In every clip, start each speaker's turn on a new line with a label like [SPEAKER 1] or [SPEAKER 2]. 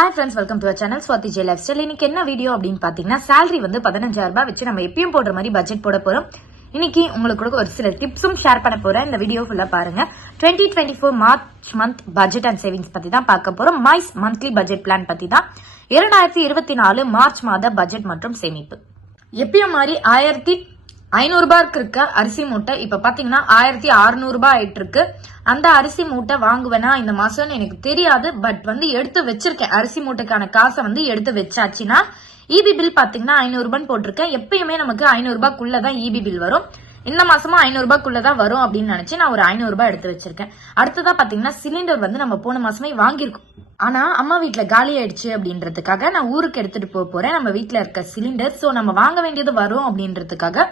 [SPEAKER 1] Hi friends welcome to channel Swathi J lifestyle இன்னைக்கு என்ன video அப்படின்னு பார்த்தீங்கன்னா சேலரி வந்து பதினஞ்சாயிரம் ரூபாய் வச்சு நம்ம எப்பயும் போடுற மாதிரி பட்ஜெட் போட போறோம். இன்னைக்கு உங்களுக்கு கூட ஒரு சில டிப்ஸும் ஷேர் பண்ண போறேன். இந்த வீடியோ ஃபுல்லா பாருங்க. Twenty twenty four March month budget and savings பத்தி தான் பார்க்க போறோம். மைஸ் மந்த்லி பட்ஜெட் பிளான் பத்தி தான். இரண்டாயிரத்தி இருபத்தி நாலு மார்ச் மாத பட்ஜெட் மற்றும் சேமிப்பு. எப்பயும் மாதிரி ஆயிரத்தி ஐநூறுரூபாய்க்கு இருக்க அரிசி மூட்டை இப்ப பாத்தீங்கன்னா ஆயிரத்தி அறுநூறுபா ஆயிட்டு இருக்கு அந்த அரிசி மூட்டை வாங்குவேனா இந்த மாசம்னு எனக்கு தெரியாது பட் வந்து எடுத்து வச்சிருக்கேன். அரிசி மூட்டைக்கான காசை வந்து எடுத்து வச்சாச்சுன்னா இபி பில் பாத்தீங்கன்னா ஐநூறுபான்னு போட்டிருக்கேன். எப்பயுமே நமக்கு ஐநூறு தான் இபி பில் வரும். இந்த மாசமும் ஐநூறு தான் வரும் அப்படின்னு நினைச்சு நான் ஒரு ஐநூறுபா எடுத்து வச்சிருக்கேன். அடுத்ததா பாத்தீங்கன்னா சிலிண்டர் வந்து நம்ம போன மாசமே வாங்கியிருக்கோம். ஆனா அம்மா வீட்டுல காலி ஆயிடுச்சு அப்படின்றதுக்காக நான் ஊருக்கு எடுத்துட்டு போக போறேன். நம்ம வீட்டுல இருக்க சிலிண்டர் சோ நம்ம வாங்க வேண்டியது வரும் அப்படின்றதுக்காக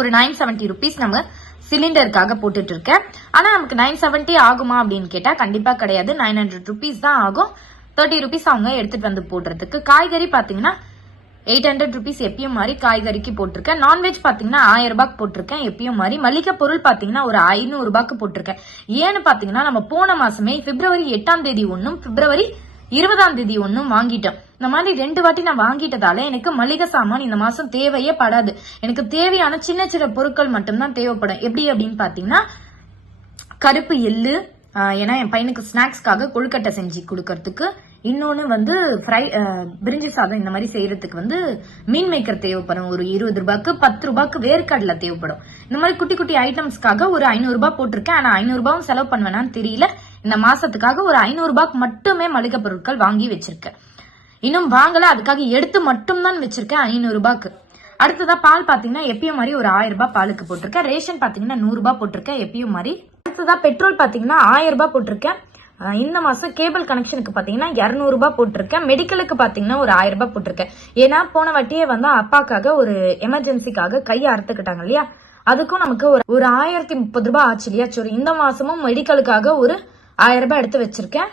[SPEAKER 1] ஒரு நைன் செவன்டி ருபீஸ் நம்ம சிலிண்டருக்காக போட்டுட்டு இருக்கேன் ஆனா நமக்கு நைன் செவன்டி ஆகுமா அப்படின்னு கேட்டா கண்டிப்பா கிடையாது. நைன் ஹண்ட்ரட் ருபீஸ் தான் ஆகும். தேர்ட்டி ருபீஸ் அவங்க எடுத்துட்டு வந்து போடுறதுக்கு. காய்கறி பாத்தீங்கன்னா எயிட் ஹண்ட்ரட் ருபீஸ் எப்பயும் மாதிரி காய்கறிக்கு போட்டிருக்கேன். நான்வெஜ் பாத்தீங்கன்னா ஆயிரம் ரூபாய்க்கு போட்டிருக்கேன். எப்பயும் மாதிரி மளிகை பொருள் பாத்தீங்கன்னா ஒரு ஐநூறு ரூபாய்க்கு போட்டிருக்கேன். ஏன்னு பாத்தீங்கன்னா நம்ம போன மாசமே பிப்ரவரி எட்டாம் தேதி ஒன்னும் பிப்ரவரி இருபதாம் தேதி ஒன்னும் வாங்கிட்டேன் இந்த மாதிரி ரெண்டு வாட்டி நான் வாங்கிட்டதால எனக்கு மளிகை சாமான் இந்த மாசம் தேவையே படாது. எனக்கு தேவையான சின்ன சின்ன பொருட்கள் மட்டும்தான் தேவைப்படும். எப்படி அப்படின்னு பாத்தீங்கன்னா கருப்பு எள்ளு ஏன்னா என் பையனுக்கு ஸ்நாக்ஸ்க்காக கொழுக்கட்டை செஞ்சு கொடுக்கறதுக்கு. இன்னொன்னு வந்து ஃப்ரை பிரிஞ்சி சாதம் இந்த மாதிரி செய்யறதுக்கு வந்து மீன் மேக்கர் தேவைப்படும். ஒரு இருபது ரூபாய்க்கு பத்து ரூபாய்க்கு வேர்க்கடலை தேவைப்படும். இந்த மாதிரி குட்டி குட்டி ஐட்டம்ஸ்க்காக ஒரு ஐநூறு ரூபாய் போட்டிருக்கேன். ஆனா ஐநூறு ரூபாயும் செலவு பண்ணுவேனான்னு தெரியல. இந்த மாசத்துக்காக ஒரு ஐநூறு ரூபாய்க்கு மட்டுமே மளிகை பொருட்கள் வாங்கி வச்சிருக்கேன். இன்னும் வாங்கல அதுக்காக எடுத்து மட்டும்தான் வச்சிருக்கேன் ஐநூறு ரூபாய்க்கு. அடுத்ததா பால் பாத்தீங்கன்னா எப்பயும் மாதிரி ஒரு ஆயிரம் ரூபாய் பாலுக்கு போட்டிருக்கேன். ரேஷன் பாத்தீங்கன்னா நூறு ரூபாய் போட்டிருக்கேன் எப்பயும் மாதிரி. அடுத்ததா பெட்ரோல் பாத்தீங்கன்னா ஆயிரம் ரூபாய் போட்டிருக்கேன். இந்த மாசம் கேபிள் கனெக்ஷனுக்கு பாத்தீங்கன்னா 200 ரூபாய் போட்டிருக்கேன். மெடிக்கலுக்கு பாத்தீங்கன்னா ஒரு ஆயிரம் ரூபாய் போட்டிருக்கேன். ஏன்னா போன வாட்டியே வந்து அப்பாக்காக ஒரு எமர்ஜென்சிக்காக கையை அறுத்துக்கிட்டாங்க இல்லையா? அதுக்கும் நமக்கு ஒரு ஒரு ஆயிரத்தி முப்பது ரூபாய் ஆச்சு இல்லையா? சரி இந்த மாசமும் மெடிக்கலுக்காக ஒரு ஆயிரம் ரூபாய் எடுத்து வச்சிருக்கேன்.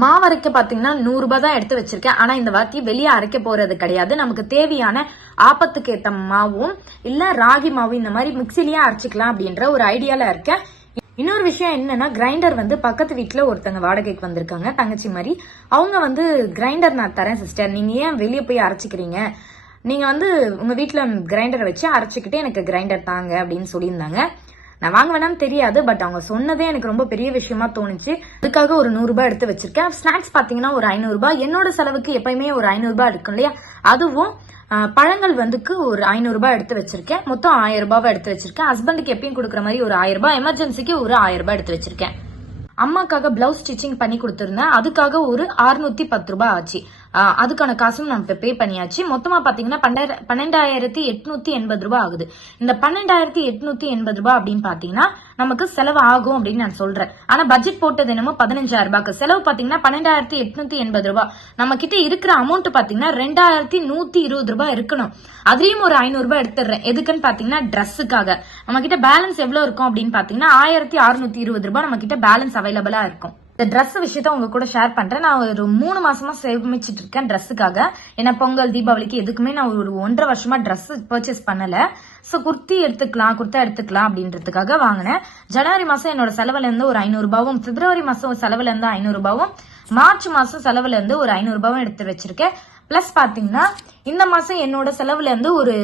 [SPEAKER 1] மாவு அரைக்க பாத்தீங்கன்னா நூறு ரூபாய் தான் எடுத்து வச்சிருக்கேன். ஆனா இந்த வாட்டி வெளியே அரைக்க போறது கிடையாது. நமக்கு தேவையான ஆப்பத்துக்கு ஏத்த மாவும் இல்ல ராகி மாவும் இந்த மாதிரி மிக்சிலேயே அரைச்சிக்கலாம் அப்படின்ற ஒரு ஐடியால இருக்கேன். இன்னொரு விஷயம் என்னன்னா கிரைண்டர் வந்து பக்கத்து வீட்டில் ஒருத்தங்க வாடகைக்கு வந்திருக்காங்க தங்கச்சி மாதிரி. அவங்க வந்து கிரைண்டர் நான் தரேன் சிஸ்டர் நீங்க ஏன் வெளியே போய் அரைச்சிக்கிறீங்க? நீங்க வந்து உங்க வீட்டில் கிரைண்டரை வச்சு அரைச்சிக்கிட்டு எனக்கு கிரைண்டர் தாங்க அப்படின்னு சொல்லியிருந்தாங்க. நான் வாங்க வேணாம்னு தெரியாது பட் அவங்க சொன்னதே எனக்கு ரொம்ப பெரிய விஷயமா தோணுச்சு. அதுக்காக ஒரு நூறு ரூபாய் எடுத்து வச்சிருக்கேன். ஸ்நாக்ஸ் பாத்தீங்கன்னா ஒரு ஐநூறு ரூபாய். என்னோட செலவுக்கு எப்பயுமே ஒரு ஐநூறு ரூபாய் இருக்கும் இல்லையா? அதுவும் பழங்கள் வந்துக்கு ஒரு ஐநூறு ரூபாய் எடுத்து வச்சிருக்கேன். மொத்தம் ஆயிரம் ரூபாய் எடுத்து வச்சிருக்கேன். ஹஸ்பண்டுக்கு எப்பயும் கொடுக்குற மாதிரி ஒரு ஆயிரம் ரூபாய். எமர்ஜென்சிக்கு ஒரு ஆயிரம் ரூபாய் எடுத்து வச்சிருக்கேன். அம்மாக்காக பிளவுஸ் ஸ்டிச்சிங் பண்ணி கொடுத்துருந்தேன். அதுக்காக ஒரு 610 பத்து ரூபாய் ஆச்சு. அதுக்கான காசும் நம்மகிட்ட பே பண்ணியாச்சு. மொத்தமா பாத்தீங்கன்னா பன்னெண்டாயிர- பன்னெண்டாயிரத்தி எட்நூத்தி எண்பது ரூபாய் ஆகுது. இந்த பன்னெண்டாயிரத்தி எட்நூத்தி எண்பது ரூபாய் அப்படின்னு பாத்தீங்கன்னா நமக்கு செலவு ஆகும் அப்படின்னு நான் சொல்றேன். ஆனா பட்ஜெட் போட்டது என்னமோ பதினஞ்சாயிரம் ரூபாய்க்கு. செலவு பாத்தீங்கன்னா பன்னெண்டாயிரத்தி எட்நூத்தி எண்பது ரூபாய். நம்ம கிட்ட இருக்கிற அமௌண்ட் பாத்தீங்கன்னா ரெண்டாயிரத்தி நூத்தி இருபது ரூபாய் இருக்கணும். அதுலயும் ஒரு ஐநூறு ரூபாய் எடுத்துடுறேன். எதுக்குன்னு பாத்தீங்கன்னா ட்ரெஸ்ஸுக்காக நம்ம கிட்ட பேலன்ஸ் எவ்வளவு இருக்கும் அப்படின்னு பாத்தீங்கன்னா ஆயிரத்தி அறுநூத்தி இருபது ரூபாய் நம்ம கிட்ட பேலன்ஸ் அவைலபிளா இருக்கும். இந்த ட்ரெஸ் விஷயத்த உங்க கூட ஷேர் பண்றேன். நான் ஒரு மூணு மாசமா சேமிச்சிட்டு இருக்கேன் ட்ரெஸ்ஸுக்காக ஏன்னா பொங்கல் தீபாவளிக்கு எதுக்குமே நான் ஒரு ஒன்றரை வருஷமா ட்ரெஸ் பர்ச்சேஸ் பண்ணல. சோ குர்த்தி எடுத்துக்கலாம் குர்த்தா எடுத்துக்கலாம் அப்படின்றதுக்காக வாங்கினேன். ஜனவரி மாசம் என்னோட செலவுல இருந்து ஒரு ஐநூறு ரூபாவும் பிப்ரவரி மாசம் செலவுல இருந்து ஐநூறு ரூபாவும் மார்ச் மாசம் செலவுல இருந்து ஒரு ஐநூறு ரூபாவும் எடுத்து வச்சிருக்கேன். பிளஸ் பாத்தீங்கன்னா இந்த மாசம் என்னோட செலவுல இருந்து ஒரு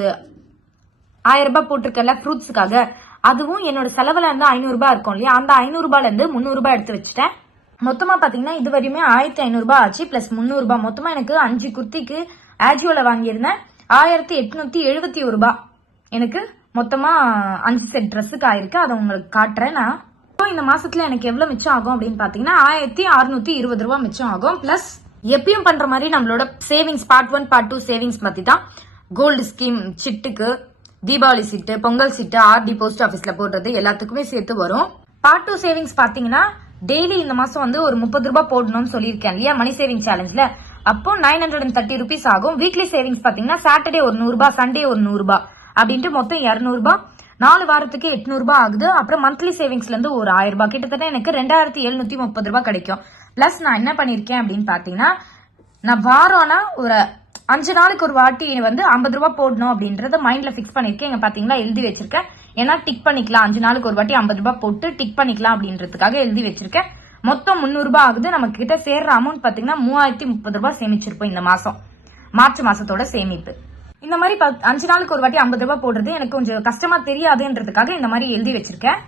[SPEAKER 1] ஆயிரம் ரூபாய் போட்டிருக்கல ஃப்ரூட்ஸுக்காக அதுவும் என்னோட செலவுல இருந்து ஐநூறு ரூபாய் இருக்கும் இல்லையா? அந்த ஐநூறு ரூபாய்ல இருந்து முந்நூறு ரூபாய் எடுத்து வச்சுட்டேன். மொத்தமா பாத்தீங்கன்னா இது வரையுமே ஆயிரத்தி ஐநூறு ஆச்சு பிளஸ் முந்நூறு மொத்தமாக மொத்தமா எனக்கு அஞ்சு குர்த்திக்கு ஆஜியோல வாங்கியிருந்தேன். ஆயிரத்தி எட்நூத்தி எழுபத்தி ஒரு ரூபா எனக்கு மொத்தமா அஞ்சு செட் ட்ரெஸ்ஸுக்கு ஆயிருக்கு. அதை உங்களுக்கு காட்டுறேன் நான். இப்போ இந்த மாசத்துல எனக்கு எவ்வளவு மிச்சம் ஆகும் அப்படின்னு பாத்தீங்கன்னா ஆயிரத்தி அறுநூத்தி இருபது ரூபா மிச்சம் ஆகும். பிளஸ் எப்பயும் பண்ற மாதிரி நம்மளோட savings part one part two savings பத்தி தான் கோல்டு ஸ்கீம் சிட்டுக்கு தீபாவளி சீட்டு பொங்கல் சீட்டு ஆர்டி போஸ்ட் ஆபீஸ்ல போடுறது எல்லாத்துக்குமே சேர்த்து வரும். பார்ட் டூ சேவிங்ஸ் பாத்தீங்கன்னா டெய்லி இந்த மாசம் வந்து ஒரு முப்பது ரூபாய் போடணும்னு சொல்லியிருக்கேன் இல்லையா? மணி சேவிங் சேலஞ்சில் அப்போ nine hundred and thirty rupees ஆகும். வீக்லி சேவிங்ஸ் பார்த்தீங்கன்னா சாட்டர்டே ஒரு நூறுபா சண்டே ஒரு நூறுரூபா அப்படின்ட்டு மொத்தம் இரநூறுபா நாலு வாரத்துக்கு எட்நூறுபா ஆகுது. அப்புறம் மந்த்லி சேவிங்ஸ்லேருந்து ஒரு ஆயிரம் ரூபாய். கிட்டத்தட்ட எனக்கு ரெண்டாயிரத்தி எழுநூற்றி முப்பது ரூபாய் கிடைக்கும். ப்ளஸ் நான் என்ன பண்ணியிருக்கேன் அப்படின்னு பார்த்தீங்கன்னா நான் வாரம்னா ஒரு அஞ்சு நாளுக்கு ஒரு வாட்டி வந்து ஐம்பது ரூபாய் போடணும் அப்படின்றத மைண்டில் ஃபிக்ஸ் பண்ணியிருக்கேன். இங்கே பார்த்தீங்கன்னா எழுதி வச்சிருக்கேன். ஏன்னா டிக் பண்ணிக்கலாம். அஞ்சு நாளுக்கு ஒரு வாட்டி ஐம்பது ரூபாய் போட்டு டிக் பண்ணிக்கலாம் அப்படின்றதுக்காக எழுதி வச்சிருக்கேன். மொத்தம் முந்நூறு ரூபாய் ஆகுது. நம்ம கிட்ட சேர்ற அமௌண்ட் பாத்தீங்கன்னா மூவாயிரத்தி முப்பது ரூபாய் சேமிச்சிருப்போம் இந்த மாசம். மார்ச் மாசத்தோட சேமிப்பு. இந்த மாதிரி அஞ்சு நாளுக்கு ஒரு வாட்டி ஐம்பது ரூபாய் போடுறது எனக்கு கொஞ்சம் கஷ்டமா தெரியாதுன்றதுக்காக இந்த மாதிரி எழுதி வச்சிருக்கேன்.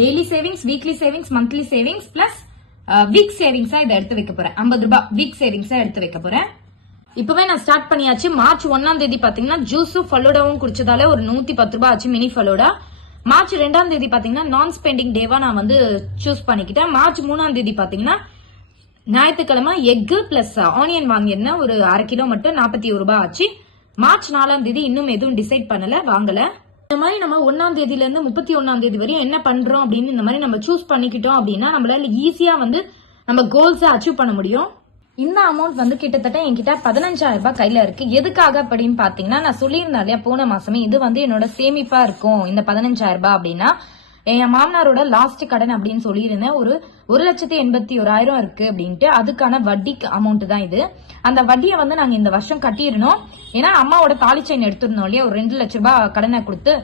[SPEAKER 1] Daily savings weekly savings monthly savings plus week சேவிங்ஸா இதை எடுத்து வைக்க போறேன். ஐம்பது ரூபாய் வீக் சேவிங்ஸா எடுத்து வைக்க போறேன். இப்பவே நான் ஸ்டார்ட் பண்ணியாச்சு. மார்ச் ஒன்னாம் தேதி பாத்தீங்கன்னா ஜூஸும் ஃபலோடாவும் குடிச்சதால ஒரு நூத்தி பத்து ரூபாய் ஆச்சு. மினி ஃபலோடா மார்ச் ரெண்டாம் தேதி பாத்தீங்கன்னா நான் ஸ்பெண்டிங் டேவா நான் வந்து சூஸ் பண்ணிக்கிட்டேன். மார்ச் மூணாம் தேதி பாத்தீங்கன்னா ஞாயிற்றுக்கிழமை எக்கு பிளஸ் ஆனியன் வாங்கியிருந்தேன். ஒரு அரை கிலோ மட்டும் நாற்பத்தி ஒரு ரூபாய் ஆச்சு. மார்ச் நாலாம் தேதி இன்னும் எதுவும் டிசைட் பண்ணல வாங்கல. இந்த மாதிரி நம்ம ஒன்னாம் தேதியில இருந்து முப்பத்தி ஒன்னாம் தேதி வரையும் என்ன பண்றோம் அப்படின்னு இந்த மாதிரி நம்ம சூஸ் பண்ணிக்கிட்டோம் அப்படின்னா நம்மளால ஈஸியா வந்து நம்ம கோல்ஸை அச்சீவ் பண்ண முடியும். இந்த அமௌண்ட் வந்து கிட்டத்தட்ட என்கிட்ட பதினஞ்சாயிரம் ரூபாய் கையில இருக்கு. எதுக்காக அப்படின்னு பாத்தீங்கன்னா நான் சொல்லியிருந்தேன் இல்லையா போன மாசமே இது வந்து என்னோட சேமிப்பா இருக்கும். இந்த பதினஞ்சாயிரம் ரூபாய் அப்படின்னா என் மாமனாரோட லாஸ்ட் கடன் அப்படின்னு சொல்லியிருந்தேன் ஒரு ஒரு லட்சத்தி எண்பத்தி ஓராயிரம் இருக்கு அப்படின்ட்டு அதுக்கான வட்டி அமௌண்ட் தான் இது. அந்த வட்டியை வந்து நாங்க இந்த வருஷம் கட்டிடணும் ஏன்னா அம்மாவோட தாலி செயின் எடுத்திருந்தோம் இல்லையா? ஒரு ரெண்டு லட்ச ரூபாய் கடனை கொடுத்து.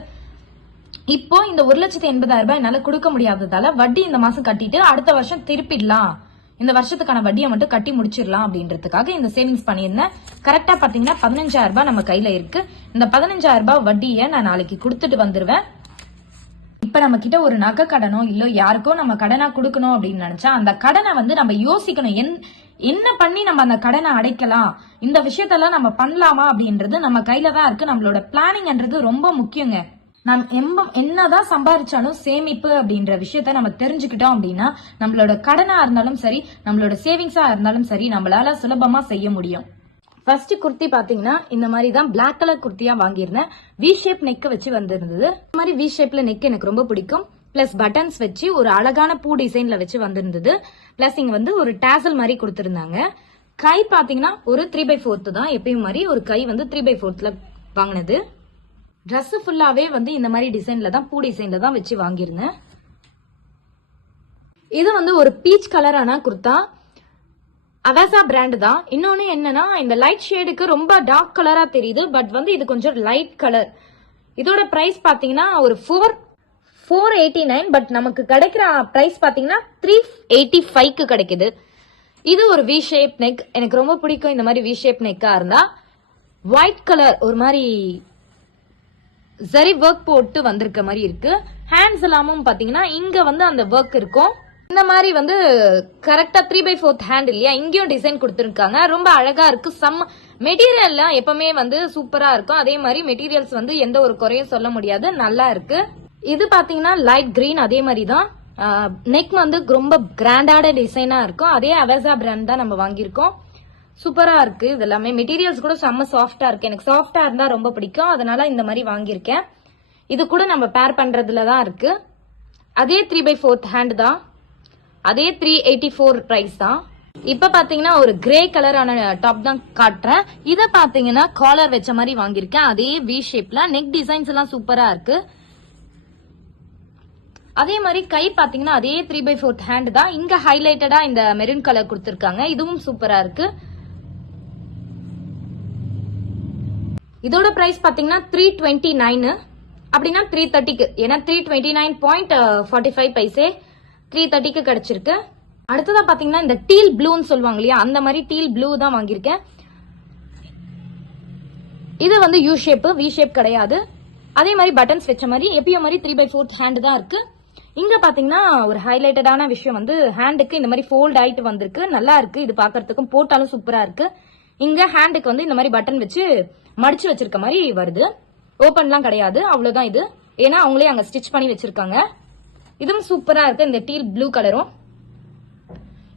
[SPEAKER 1] இப்போ இந்த ஒரு லட்சத்தி எண்பதாயிரம் ரூபாய் என்னால கொடுக்க முடியாததால வட்டி இந்த மாசம் கட்டிட்டு அடுத்த வருஷம் திருப்பிடலாம். இந்த வருஷத்துக்கான வட்டியை மட்டும் கட்டி முடிச்சிடலாம் அப்படின்றதுக்காக இந்த சேவிங்ஸ் பண்ணியிருந்தேன். கரெக்டாக பார்த்தீங்கன்னா பதினஞ்சாயிரம் ரூபாய் நம்ம கையில் இருக்கு. இந்த பதினஞ்சாயிரம் ரூபாய் வட்டியை நான் நாளைக்கு கொடுத்துட்டு வந்துடுவேன் இப்ப நம்ம கிட்ட ஒரு நகை கடனோ இல்ல யாருக்கோ நம்ம கடனா கொடுக்கணும் அப்படின்னு நினைச்சா அந்த கடனை வந்து நம்ம யோசிக்கணும். என் என்ன பண்ணி நம்ம அந்த கடனை அடைக்கலாம்? இந்த விஷயத்தெல்லாம் நம்ம பண்ணலாமா அப்படின்றது நம்ம கையில தான் இருக்கு. நம்மளோட பிளானிங்ன்றது ரொம்ப முக்கியங்க. நாம் எம்ப என்னதான் சம்பாதிச்சாலும் சேமிப்பு அப்படின்ற விஷயத்த நம்ம தெரிஞ்சுக்கிட்டோம் அப்படின்னா நம்மளோட கடனா இருந்தாலும் சரி நம்மளோட சேவிங்ஸா இருந்தாலும் சரி நம்மளால சுலபமா செய்ய முடியும். ஃபர்ஸ்ட் குர்த்தி பாத்தீங்கன்னா இந்த மாதிரி தான் பிளாக் கலர் குர்த்தியா வாங்கியிருந்தேன். வி ஷேப் நெக் வச்சு வந்திருந்தது. இந்த மாதிரி வி ஷேப்ல நெக் எனக்கு ரொம்ப பிடிக்கும். பிளஸ் பட்டன்ஸ் வச்சு ஒரு அழகான பூ டிசைன்ல வச்சு வந்திருந்தது. பிளஸ் இங்க வந்து ஒரு டேசல் மாதிரி கொடுத்திருந்தாங்க. கை பாத்தீங்கன்னா ஒரு த்ரீ பை ஃபோர்த் தான். எப்பயும் மாதிரி ஒரு கை வந்து த்ரீ பை ஃபோர்த்ல வாங்கினது. ட்ரெஸ்ஸு ஃபுல்லாவே வந்து இந்த மாதிரி டிசைன்ல தான் பூ டிசைன்ல தான் வச்சு வாங்கியிருந்தேன். இது வந்து ஒரு பீச் கலரான குர்த்தா அவாசா பிராண்டு தான். இன்னொன்று என்னன்னா இந்த லைட் ஷேடுக்கு ரொம்ப டார்க் கலரா தெரியுது பட் வந்து இது கொஞ்சம் லைட் கலர் இதோட பிரைஸ் பார்த்தீங்கன்னா ஒரு four four eighty nine but நமக்கு கிடைக்கிற ப்ரைஸ் பார்த்தீங்கன்னா த்ரீ எயிட்டி ஃபைவ்க்கு கிடைக்குது. இது ஒரு வி ஷேப் நெக் எனக்கு ரொம்ப பிடிக்கும் இந்த மாதிரி வி ஷேப் நெக்காக இருந்தால் ஒயிட் கலர் ஒரு மாதிரி சரி ஒர்க் போட்டு வந்திருக்க மாதிரி இருக்கு. ஹேண்ட்ஸ் எல்லாமும் பாத்தீங்கன்னா இங்க வந்து அந்த ஒர்க் இருக்கும். இந்த மாதிரி வந்து கரெக்டா த்ரீ பை ஃபோர்த் ஹேண்ட் இல்லையா? இங்கேயும் டிசைன் கொடுத்துருக்காங்க. ரொம்ப அழகா இருக்கு. சம் மெட்டீரியல்லாம் எப்பவுமே வந்து சூப்பரா இருக்கும். அதே மாதிரி மெட்டீரியல்ஸ் வந்து எந்த ஒரு குறையும் சொல்ல முடியாது. நல்லா இருக்கு. இது பாத்தீங்கன்னா லைட் கிரீன் அதே மாதிரி தான். நெக் வந்து ரொம்ப கிராண்டான டிசைனா இருக்கும். அதே அவெசா பிராண்ட் தான் நம்ம வாங்கியிருக்கோம். சூப்பராக இருக்கு இது எல்லாமே மெட்டீரியல்ஸ் கூட செம்ம சாஃப்டா இருக்கு. எனக்கு சாஃப்டா இருந்தா ரொம்ப பிடிக்கும். அதனால இந்த மாதிரி வாங்கியிருக்கேன். இது கூட நம்ம பேர் பண்ணுறதுல தான் இருக்கு. அதே த்ரீ பை ஃபோர்த் ஹேண்ட் தான். அதே த்ரீ எயிட்டி ஃபோர் ப்ரைஸ் தான். இப்ப பாத்தீங்கன்னா ஒரு கிரே கலரான டாப் தான் காட்டுறேன். இத பாத்தீங்கன்னா காலர் வச்ச மாதிரி வாங்கியிருக்கேன். அதே வி ஷேப்ல நெக் டிசைன்ஸ் எல்லாம் சூப்பரா இருக்கு. அதே மாதிரி கை பாத்தீங்கன்னா அதே த்ரீ பை ஃபோர்த் ஹேண்ட் தான். இங்க ஹைலைட்டடா இந்த மெரூன் கலர் கொடுத்திருக்காங்க. இதுவும் சூப்பரா இருக்கு. இதோட பிரைஸ் பாத்தீங்கன்னா த்ரீ டுவெண்ட்டி நைனு அப்படின்னா த்ரீ தேர்ட்டிக்கு ஏன்னா three twenty nine point forty five paise three தேர்ட்டிக்கு கிடைச்சிருக்கு. அடுத்ததா பாத்தீங்கன்னா இந்த டீல் ப்ளூன்னு சொல்லுவாங்க இல்லையா? அந்த மாதிரி டீல் ப்ளூ தான் வாங்கியிருக்கேன். இது வந்து யூ ஷேப் வி ஷேப் கிடையாது. அதே மாதிரி பட்டன்ஸ் வச்ச மாதிரி எப்பயும் மாதிரி த்ரீ பை ஃபோர்த் ஹேண்ட் தான் இருக்கு. இங்க பாத்தீங்கன்னா ஒரு ஹைலைட்டடான விஷயம் வந்து ஹேண்டுக்கு இந்த மாதிரி ஃபோல்ட் ஆயிட்டு வந்திருக்கு. நல்லா இருக்கு. இது பாக்குறதுக்கும் போட்டாலும் சூப்பரா இருக்கு. இங்க ஹேண்டுக்கு வந்து இந்த மாதிரி பட்டன் வச்சு மடிச்சு வச்சிருக்க மாதிரி வருது. ஓபன்லாம் கிடையாது. அவ்வளவுதான் இது. ஏன்னா அவங்களே அங்க ஸ்டிச் பண்ணி வச்சிருக்காங்க. இதுவும் சூப்பரா இருக்கு. இந்த டீல் ப்ளூ கலரும்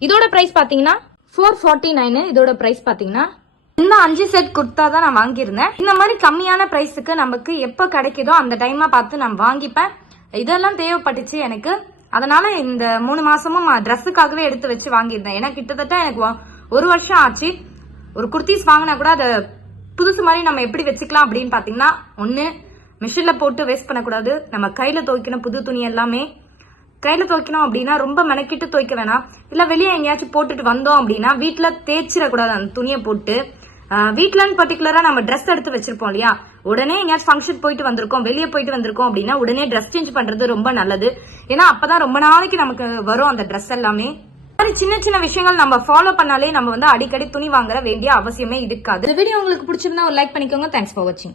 [SPEAKER 1] இதோட பிரைஸ் பாத்தீங்கன்னா ஃபோர் ஃபார்ட்டி நைனு இதோட பிரைஸ் பாத்தீங்கன்னா இந்த அஞ்சு செட் குர்த்தா தான் நான் வாங்கியிருந்தேன். இந்த மாதிரி கம்மியான பிரைஸுக்கு நமக்கு எப்போ கிடைக்குதோ அந்த டைமா பார்த்து நான் வாங்கிப்பேன். இதெல்லாம் தேவைப்பட்டுச்சு எனக்கு. அதனால இந்த மூணு மாசமும் ட்ரெஸ்ஸுக்காகவே எடுத்து வச்சு வாங்கியிருந்தேன். ஏன்னா கிட்டத்தட்ட எனக்கு ஒரு வருஷம் ஆச்சு. ஒரு குர்த்திஸ் வாங்கினா கூட அதை புதுசு மாதிரி நம்ம எப்படி வச்சுக்கலாம் அப்படின்னு பார்த்தீங்கன்னா ஒன்று மிஷினில் போட்டு வேஸ்ட் பண்ணக்கூடாது. நம்ம கையில் துவைக்கணும் புது துணி எல்லாமே கையில் துவைக்கணும் அப்படின்னா ரொம்ப மெனக்கிட்டு துவைக்க வேணாம். இல்லை வெளியே எங்கேயாச்சும் போட்டுட்டு வந்தோம் அப்படின்னா வீட்டில் தேய்ச்சிடக்கூடாது அந்த துணியை போட்டு. வீட்டிலன்னு பர்டிகுலராக நம்ம ட்ரெஸ் எடுத்து வச்சிருப்போம் இல்லையா? உடனே எங்கேயாச்சும் ஃபங்க்ஷன் போயிட்டு வந்திருக்கோம் வெளியே போயிட்டு வந்திருக்கோம் அப்படின்னா உடனே ட்ரெஸ் சேஞ்ச் பண்ணுறது ரொம்ப நல்லது. ஏன்னா அப்பதான் ரொம்ப நாளைக்கு நமக்கு வரும் அந்த ட்ரெஸ் எல்லாமே. மாதிரி சின்ன சின்ன விஷயங்கள் நம்ம ஃபாலோ பண்ணாலே நம்ம வந்து அடிக்கடி துணி வாங்குற வேண்டிய அவசியமே இருக்காது. இந்த வீடியோ உங்களுக்கு பிடிச்சிருந்தா ஒரு லைக் பண்ணிக்கோங்க. தேங்க்ஸ் ஃபார் வாட்சிங்